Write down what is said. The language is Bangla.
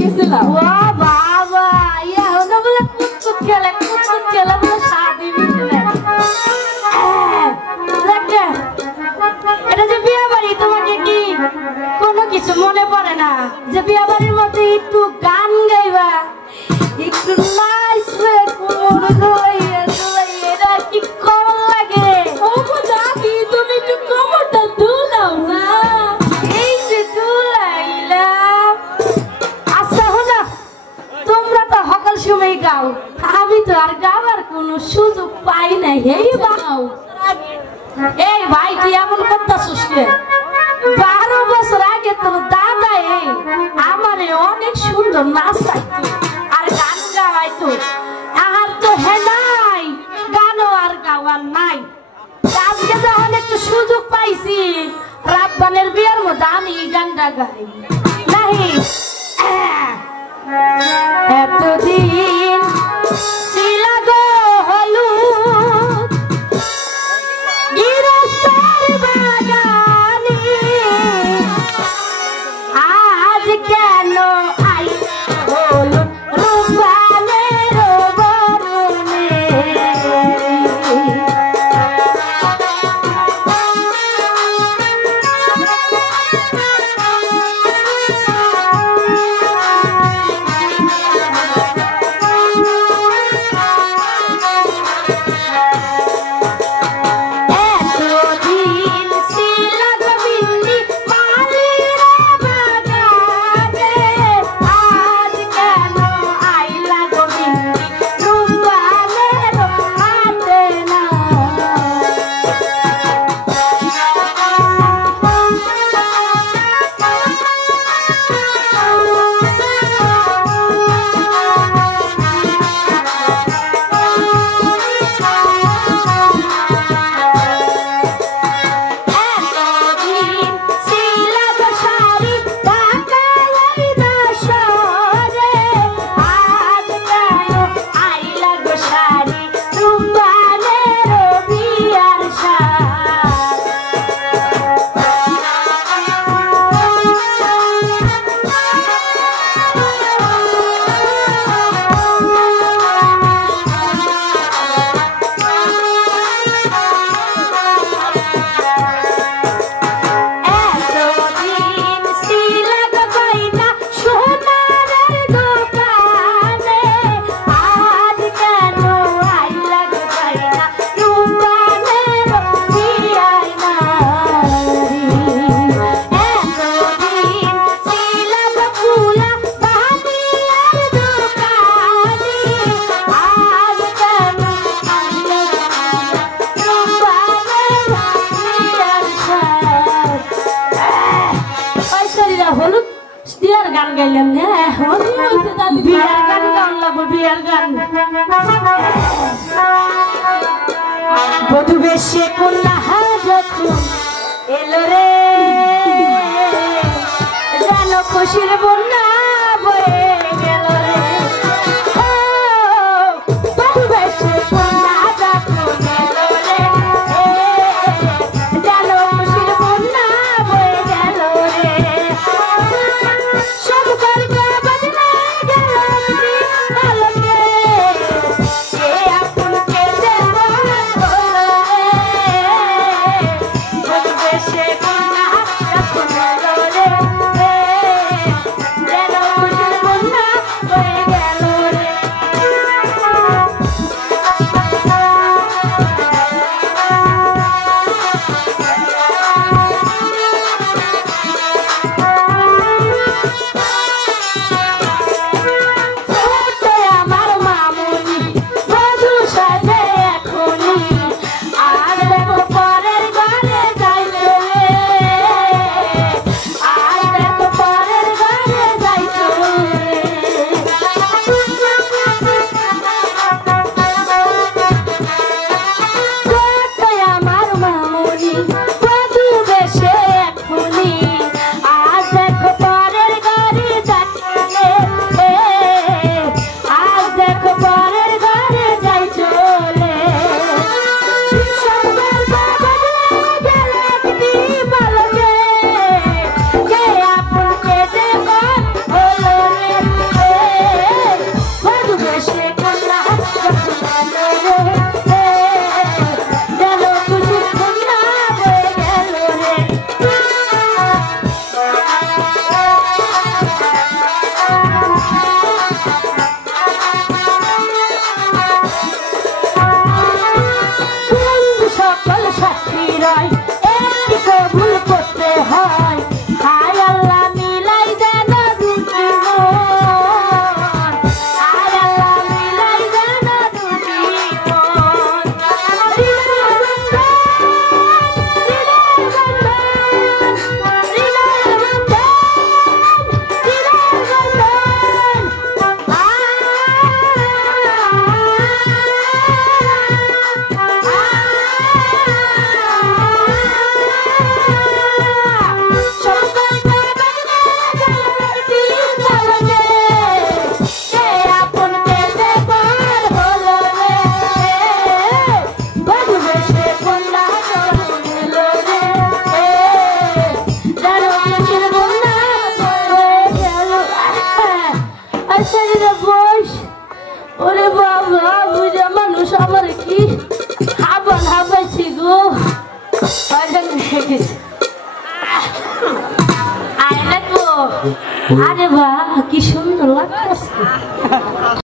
গেছিলাম। ও বাবা, ইয়া ওটা বলে কুতকুত খেলে বলে শাদি মিটে এটা যে বিয়ে বাড়ি, তোমাকে কি কোনো কিছু মনে পড়ে না যে বিয়ে বাড়ির মধ্যে একটু গান গাইবা, একটু নাচবে, কোমর দোলাইয়ে দোলাইয়ে, এটা কি কেমন লাগে? ও দাদি, তুমি একটু কোমরটা দুলাও না। এই যে দুলাইলাম। আচ্ছা হোনা, তোমরা তো সকল সময় গাও, আমি তো আর গাওয়ার কোনো সুযোগ পাই নাই। এই বাও, এই ভাই তুই এমন করতেছিস কে? 12 বছর আগে তোর দাদা আমারে অনেক সুন্দর নাচাইতো আর গান গাওয়াইতো, আর তো হে নাই গানও আর গাওয়ার নাই। আজকে যখন একটু সুযোগ পাইছি, রাব্বানের বিয়ের মধ্যে আমি এই গানটা গাই নাহি। এতদিন ছিল গো হলুদ গিরস্তের বাগানে, আজ কেন আই হলুদ রূপানের বরণে। বধু বেশে কন্যা হাজত এলো রে, যেন খুশির বন্যা বয়ে গেল রে। বধু বেশে কন্যা হাজত এলো রে, যেন খুশির বন্যা বয়ে গেল রে। সব করবে বদলে গেল আলোকে, এ আপনকে দেব বধু বেশে কন্যা হাজত এলো রে, যেন ওরে বাবা বুঝা মানুষ আমার কি হাবান হাবাইছি গো আরে বা কি সুন্দর লাগতেছে